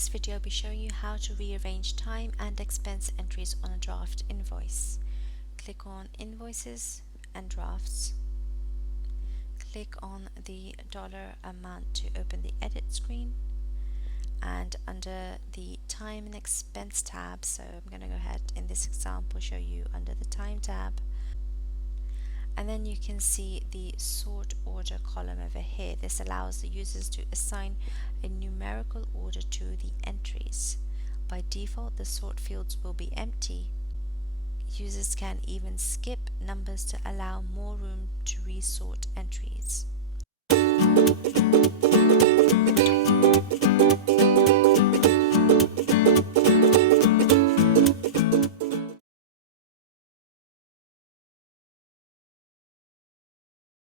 this video, I'll be showing you how to rearrange time and expense entries on a draft invoice. Click on Invoices and Drafts. Click on the dollar amount to open the edit screen, and under the time and expense tab, so I'm going to go ahead in this example show you under the time tab, and then you can see the sort order column over here. This allows the users to assign a numerical order to the entries. By default, the sort fields will be empty. Users can even skip numbers to allow more room to resort entries.